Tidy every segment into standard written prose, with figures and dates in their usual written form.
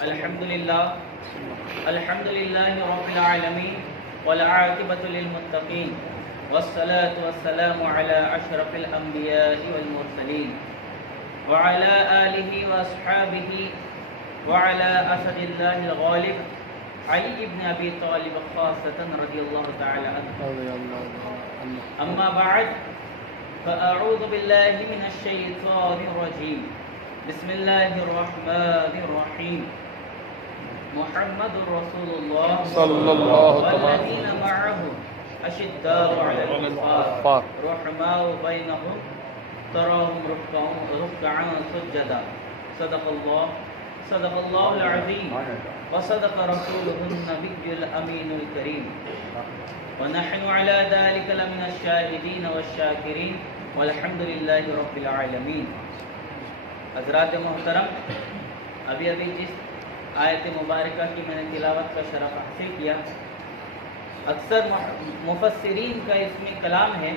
الحمد لله رب العالمين والعاقبة للمتقين والصلاة والسلام على أشرف الأنبياء والمرسلين وعلى آله وأصحابه وعلى أسد الله الغالب علي بن أبي طالب خاصة رضي الله تعالى عنه. أما بعد فأعوذ بالله من الشيطان الرجيم. بسم الله الرحمن الرحيم. محمد رسول الله صلى الله والذين معه أشداء على الكفار رحماء بينهم تراهم ركعا سجدا. صدق الله العظيم وصدق رسوله النبي الأمين الكريم ونحن على ذلك لمن الشاهدين والشاكرين والحمد لله رب العالمين. حضرات محترم، ابھی جس آیت مبارکہ کی میں نے تلاوت کا شرف حاصل کیا، اکثر مفسرین کا اس میں کلام ہے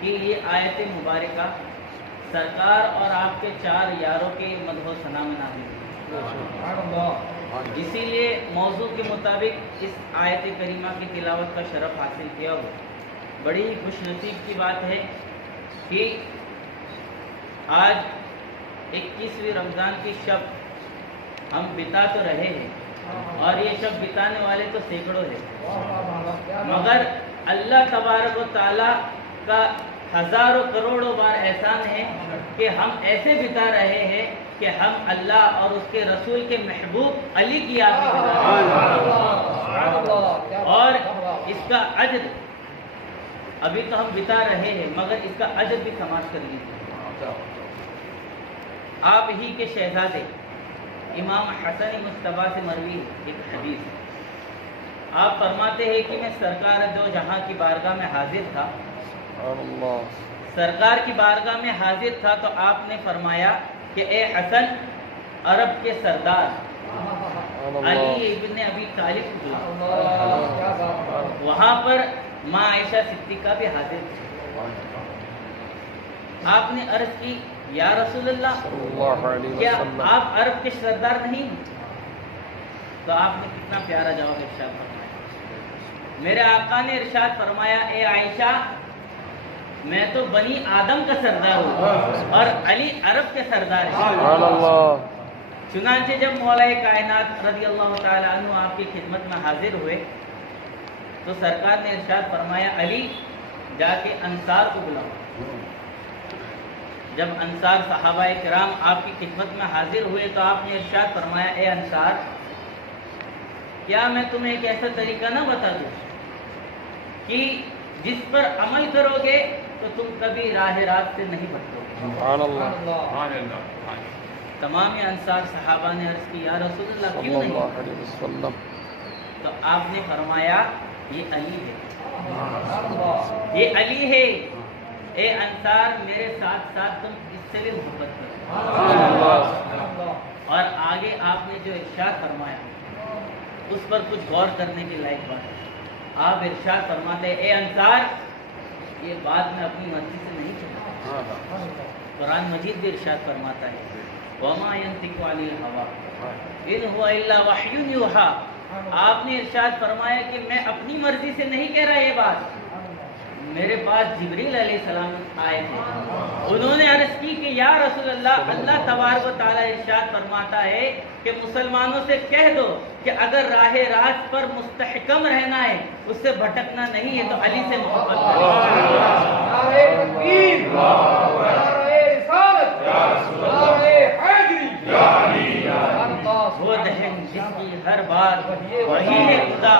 کہ یہ آیت مبارکہ سرکار اور آپ کے 4 یاروں کے مدح و ثنا میں نازل ہوئی. اسی لیے موضوع کے مطابق اس آیت کریمہ کی تلاوت کا شرف حاصل کیا ہو. بڑی ہی خوش نصیب کی بات ہے کہ آج 21ویں رمضان کی شب ہم بتا تو رہے ہیں اور یہ شب بتانے والے تو سینکڑوں ہیں، مگر اللہ تبارک و تعالیٰ کا ہزاروں کروڑوں بار احسان ہے کہ ہم ایسے بتا رہے ہیں کہ ہم اللہ اور اس کے رسول کے محبوب علی کی یاد میں بتا رہے ہیں، اور اس کا اجر ابھی تو ہم بتا رہے ہیں مگر اس کا اجر بھی سماعت کر لیجیے. آپ ہی کے شہزادے امام حسن مصطفیٰ سے مروی ایک حدیث، آپ فرماتے ہیں کہ میں سرکار دو جہاں کی بارگاہ میں حاضر تھا. سرکار کی بارگاہ میں حاضر تھا تو آپ نے فرمایا کہ اے حسن، عرب کے سردار علی ابن ابی طالب کی. وہاں پر ماں عائشہ صدیقہ بھی حاضر تھی. آپ نے عرض کی یا رسول اللہ کیا آپ عرب کے سردار نہیں؟ تو آپ نے کتنا پیارا جواب ارشاد فرمایا. میرے آقا نے ارشاد فرمایا اے عائشہ، میں تو بنی آدم کا سردار ہوں اور علی عرب کے سردار ہیں. چنانچہ جب مولا کائنات رضی اللہ تعالی عنہ آپ کی خدمت میں حاضر ہوئے تو سرکار نے ارشاد فرمایا علی جا کے انصار کو بلاؤ. جب انصار صحابہ کرام آپ کی خدمت میں حاضر ہوئے تو آپ نے ارشاد فرمایا اے انصار، کیا میں تمہیں ایک ایسا طریقہ نہ بتا دوں کہ جس پر عمل کرو گے تو تم کبھی راہ راست سے نہیں بھٹکو گے. تمام انصار صحابہ نے عرض کی یا رسول اللہ کیوں نہیں؟ تو آپ نے فرمایا یہ علی ہے، یہ علی ہے. اے انصار، میرے ساتھ ساتھ تم اس سے بھی محبت کرو. اور آگے آپ نے جو ارشاد فرمایا اس پر کچھ غور کرنے کی لائق بات ہے. آپ ارشاد فرماتے اے انصار، یہ بات میں اپنی مرضی سے نہیں چلتا. قرآن مجید بھی ارشاد فرماتا ہے وَمَا يَنطِقُ عَنِ الْهَوَىٰ إِنْ هُوَ إِلَّا وَحْيٌ يُوحَىٰ. آپ نے ارشاد فرمایا کہ میں اپنی مرضی سے نہیں کہہ رہا یہ بات. میرے پاس جبریل علیہ السلام آئے تھے، انہوں نے عرض کی کہ یا رسول اللہ، اللہ تبارک و تعالیٰ ارشاد فرماتا ہے کہ مسلمانوں سے کہہ دو کہ اگر راہ راست پر مستحکم رہنا ہے، اس سے بھٹکنا نہیں ہے، تو علی سے محبت کریں. وہ دہن جس کی ہر بار وہی ہے خدا،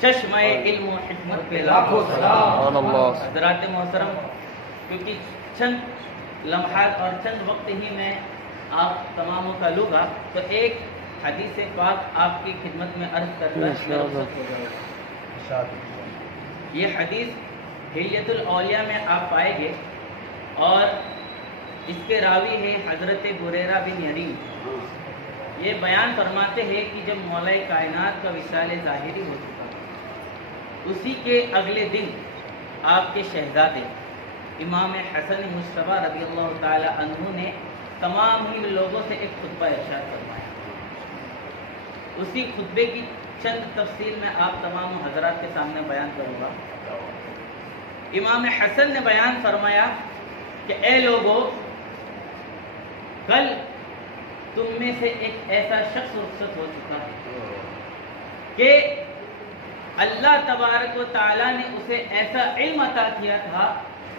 چشمہ علم و حکمت پہ لاکھوں سلام. حضرات محترم، کیونکہ چند لمحات اور چند وقت ہی میں آپ تماموں کا لوں گا تو ایک حدیث پاک آپ کی خدمت میں عرض کرتا ہے. یہ حدیث حلیۃ الاولیاء میں آپ پائیں گے اور اس کے راوی ہے حضرت بریرہ بن یریم. یہ بیان فرماتے ہیں کہ جب مولا کائنات کا وصال ظاہری ہو چکا اسی کے اگلے دن آپ کے شہزادے امام حسن مصطفیٰ رضی اللہ تعالی عنہ نے تمام ہی لوگوں سے ایک خطبہ ارشاد فرمایا. اسی خطبے کی چند تفصیل میں آپ تمام حضرات کے سامنے بیان کروں گا۔ امام حسن نے بیان فرمایا کہ اے لوگو، کل تم میں سے ایک ایسا شخص رخصت ہو چکا ہے کہ اللہ تبارک و تعالیٰ نے اسے ایسا علم عطا کیا تھا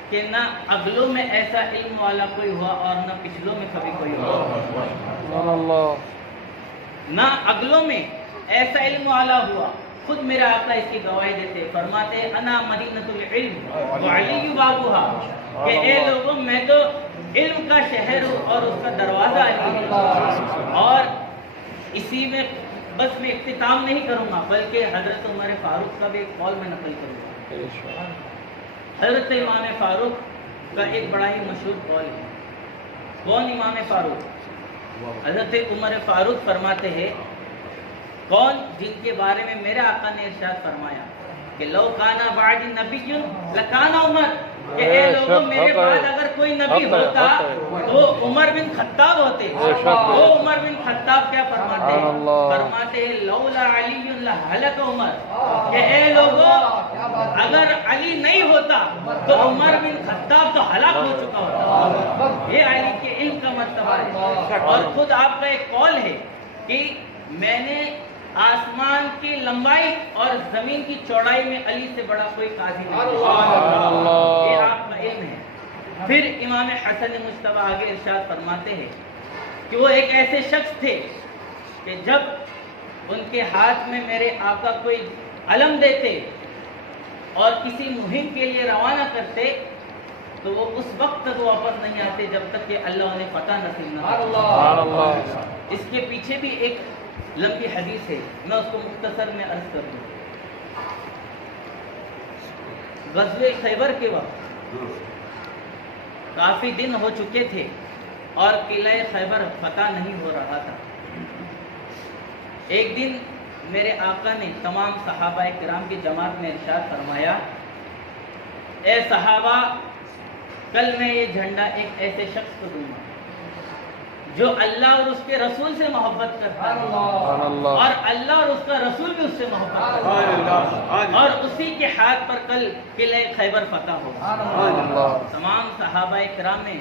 کہ نہ اگلوں میں ایسا علم والا کوئی ہوا اور نہ پچھلوں میں کبھی کوئی ہوا، نہ اگلوں میں ایسا علم والا ہوا۔ خود میرے آقا اس کی گواہی دیتے، فرماتے ہیں انا مدینۃ العلم وعلی بابها، کہ اے لوگوں میں تو علم کا شہر ہوں اور اس کا دروازہ علی ہے۔ اور اسی میں بس میں اختتام نہیں کروں گا، بلکہ حضرت عمر فاروق کا بھی ایک قول میں نقل کروں گا۔ حضرت امام فاروق کا ایک بڑا ہی مشہور قول ہے۔ کون امام فاروق؟ حضرت عمر فاروق فرماتے ہیں، کون؟ جن کے بارے میں میرے آقا نے ارشاد فرمایا کہ لو کانا بعد نبی لکانا عمر، کہ اے لوگوں میرے بعد اگر کوئی نبی ہوتا تو عمر بن خطاب ہوتے۔ وہ عمر بن خطاب کیا فرماتے ہیں؟ فرماتے ہیں لولا علی لہلک عمر، کہ اے لوگوں اگر علی نہیں ہوتا تو عمر بن خطاب تو ہلاک ہو چکا ہوتا۔ یہ علی کے علم کا مرتبہ ہے۔ اور خود آپ کا ایک قول ہے کہ میں نے آسمان کی لمبائی اور زمین کی چوڑائی میں علی سے بڑا کوئی قاضی نہیں ہے۔ یہ آپ کا علم ہے۔ پھر امام حسن مجتبی آگے ارشاد فرماتے ہیں کہ وہ ایک ایسے شخص تھے کہ جب ان کے ہاتھ میں میرے آقا کوئی علم دیتے اور کسی مہم کے لیے روانہ کرتے تو وہ اس وقت تک واپس نہیں آتے جب تک کہ اللہ انہیں فتح نصیب نہ کرے۔ اس کے پیچھے بھی ایک لمبی حدیث ہے، میں اس کو مختصر میں عرض کر دوں۔ غزوہ خیبر کے وقت کافی دن ہو چکے تھے اور قلعہ خیبر فتح نہیں ہو رہا تھا۔ ایک دن میرے آقا نے تمام صحابہ کرام کی جماعت میں ارشاد فرمایا، اے صحابہ، کل میں یہ جھنڈا ایک ایسے شخص کو دوں گا جو اللہ اور اس کے رسول سے محبت کرتا ہے، اور اللہ اور اس کا رسول بھی اس سے محبت کرتا ہے، اور اسی کے ہاتھ پر کل قلعہ خیبر فتح ہوگا۔ تمام صحابہ کرام نے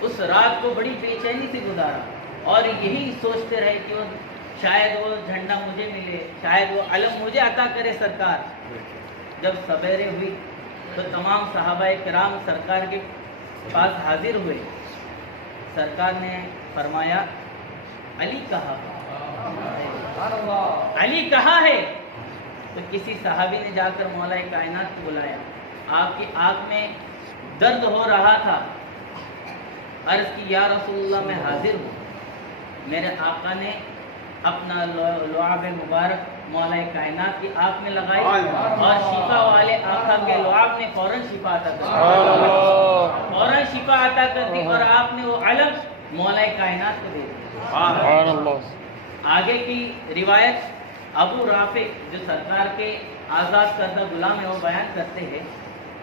اس رات کو بڑی بے چینی سے گزارا اور یہی سوچتے رہے کہ شاید وہ جھنڈا مجھے ملے، شاید وہ علم مجھے عطا کرے سرکار۔ جب سویرے ہوئی تو تمام صحابہ کرام سرکار کے پاس حاضر ہوئے۔ سرکار نے فرمایا، علی کہاں؟ علی کہاں ہے؟ تو کسی صحابی نے جا کر مولا کائنات کو بلایا، آپ کی آنکھ میں درد ہو رہا تھا۔ عرض کی یا رسول اللہ میں حاضر ہوں۔ میرے آقا نے اپنا لعاب مبارک مولا کائنات کی آنکھ میں لگائی اور شفا والے آقا کے لعاب نے فوراً شفا عطا کر دی، فوراً شفا عطا کر دی، اور آپ نے وہ علم مولا کائنات کو دے دیا۔ آگے کی روایت ابو رافع جو سرکار کے آزاد کردہ غلام ہیں وہ بیان کرتے ہیں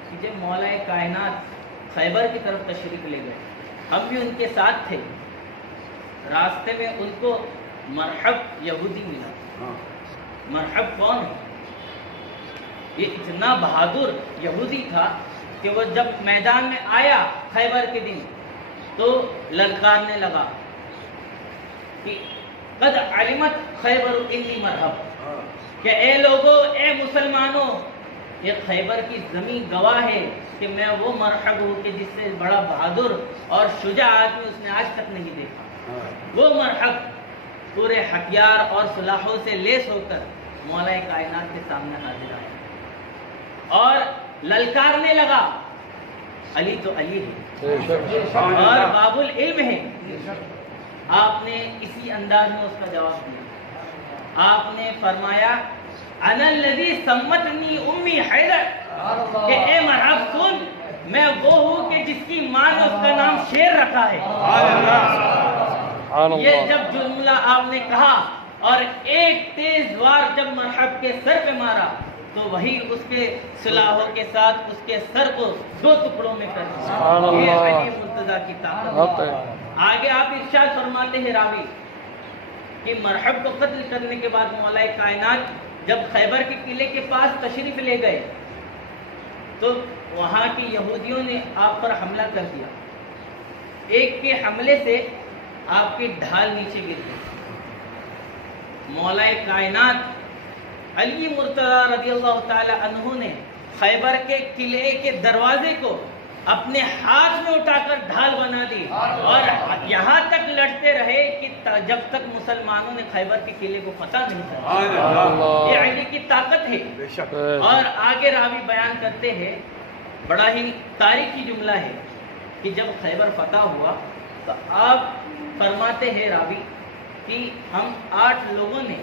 کہ جب مولا کائنات خیبر کی طرف تشریف لے گئے، ہم بھی ان کے ساتھ تھے، راستے میں ان کو مرحب یہودی ملا۔ مرحب کون ہے؟ یہ اتنا بہادر یہودی تھا کہ وہ جب میدان میں آیا خیبر کے دن تو للکارنے لگا کہ قد علمت خیبر انی مرحب، کہ اے لوگو، اے مسلمانوں، یہ خیبر کی زمین گواہ ہے کہ میں وہ مرحب ہوں کہ جس سے بڑا بہادر اور شجاع آدمی اس نے آج تک نہیں دیکھا۔ وہ مرحب پورے ہتھیار اور سلاحوں سے لیس ہو کر مولا کائنات کے سامنے حاضر آیا اور للکارنے لگا، علی تو علی ہے اور باب العلم ہے۔ آپ نے اسی انداز میں اس کا جواب دیا۔ آپ نے فرمایا، انا الذی سمتنی امی حیدر، کہ اے مرحب سن، میں وہ ہوں کہ جس کی ماں نے اس کا نام شیر رکھا ہے۔ یہ جب جملہ آپ نے کہا اور ایک تیز وار جب مرحب کے سر پہ مارا تو وہی اس کے سلاحوں کے ساتھ اس کے سر کو دو ٹکڑوں میں کر دیا۔ یہ علی مرتضیٰ کی طاقت ہے۔ آگے آپ ارشاد فرماتے ہیں راوی کہ مرحب کو قتل کرنے کے بعد مولا کائنات جب خیبر کے قلعے کے پاس تشریف لے گئے تو وہاں کے یہودیوں نے آپ پر حملہ کر دیا. ایک کے حملے سے آپ کی ڈھال نیچے گر گئی. مولا کائنات علی مرتضی رضی اللہ تعالی عنہ نے خیبر کے قلعے کے دروازے کو اپنے ہاتھ میں اٹھا کر ڈھال بنا دی اور یہاں تک لڑتے رہے کہ جب تک مسلمانوں نے خیبر کے قلعے کو فتح نہیں کیا. یہ علی کی طاقت ہے. اور آگے راوی بیان کرتے ہیں، بڑا ہی تاریخی جملہ ہے کہ جب خیبر فتح ہوا تو آپ فرماتے ہیں راوی کہ ہم 8 لوگوں نے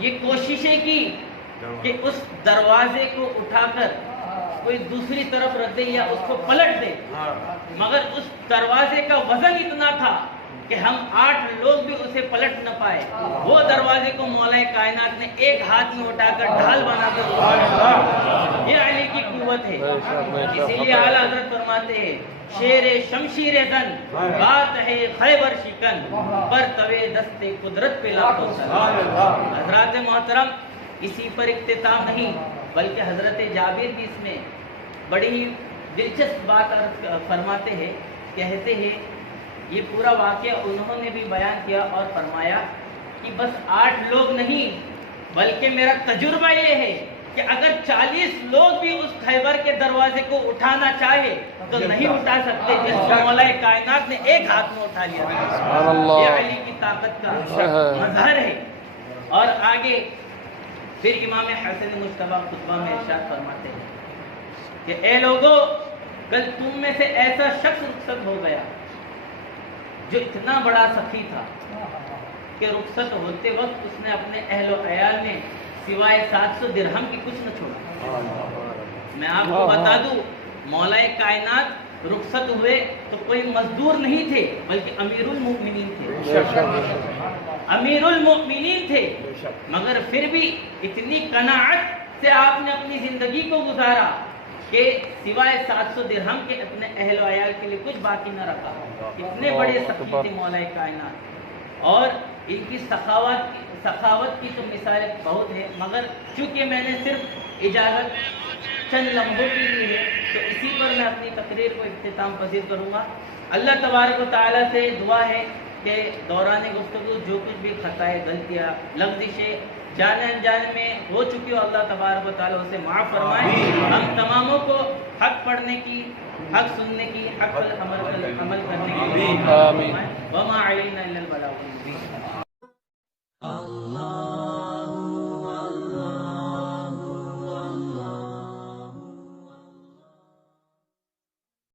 یہ کوششیں کی کہ اس دروازے کو اٹھا کر کوئی دوسری طرف رکھ دے یا اس کو پلٹ دے، مگر اس دروازے کا وزن اتنا تھا کہ ہم 8 لوگ بھی اسے پلٹ نہ پائے. وہ دروازے کو مولا کائنات نے ایک ہاتھ میں اٹھا کر ڈھال بنا کر، یہ علی کی قوت ہے. اسی لیے اعلیٰ حضرت فرماتے ہیں شیر شمشیر زن بات ہے خیبر شکن پر توے دستے قدرت پہ لاکھوں سلام. حضرات محترم، اسی پر اختتام نہیں بلکہ حضرت جابر بھی اس میں بڑی ہی دلچسپ بات فرماتے ہیں. کہتے ہیں یہ پورا واقعہ انہوں نے بھی بیان کیا اور فرمایا کہ بس 8 لوگ نہیں بلکہ میرا تجربہ یہ ہے کہ اگر 40 لوگ بھی اس خیبر کے دروازے کو اٹھانا چاہے تو نہیں اٹھا سکتے جس کو مولا کائنات نے ایک ہاتھ میں اٹھا لیا. یہ علی کی طاقت کا مظہر ہے. اور آگے پھر امام حسن مجتبی خطبہ میں ارشاد فرماتے ہیں کہ اے لوگو، کل تم میں سے ایسا شخص رخصت ہو گیا جو اتنا بڑا سخی تھا کہ رخصت ہوتے وقت اس نے اپنے اہل و عیال میں سوائے 700 درہم کی کچھ نہ چھوڑا. میں آپ کو بتا دوں، مولا کائنات رخصت ہوئے تو کوئی مزدور نہیں تھے بلکہ امیر المؤمنین تھے. امیر المؤمنین تھے، مگر پھر بھی اتنی قناعت سے آپ نے اپنی زندگی کو گزارا کہ سوائے 700 درہم کے اپنے اہل و عیال کے لیے کچھ باقی نہ رکھا. اتنے بڑے سخی تھے مولا کائنات. اور ان کی سخاوت کی تو مثالیں بہت ہیں، مگر چونکہ میں نے صرف اجازت چند لمحوں کی لی ہے تو اسی پر میں اپنی تقریر کو اختتام پذیر کروں گا. اللہ تبارک و تعالیٰ سے دعا ہے کہ دوران گفتگو جو کچھ بھی خطائیں، غلطیاں، لغزشیں جانے انجانے میں ہو چکی ہو، اللہ تبارک و تعالیٰ اسے معاف فرمائے. ہم تماموں کو حق پڑھنے کی، حق سننے کی، حق پر عمل کرنے کی. وما علینا الا البلاغ المبین.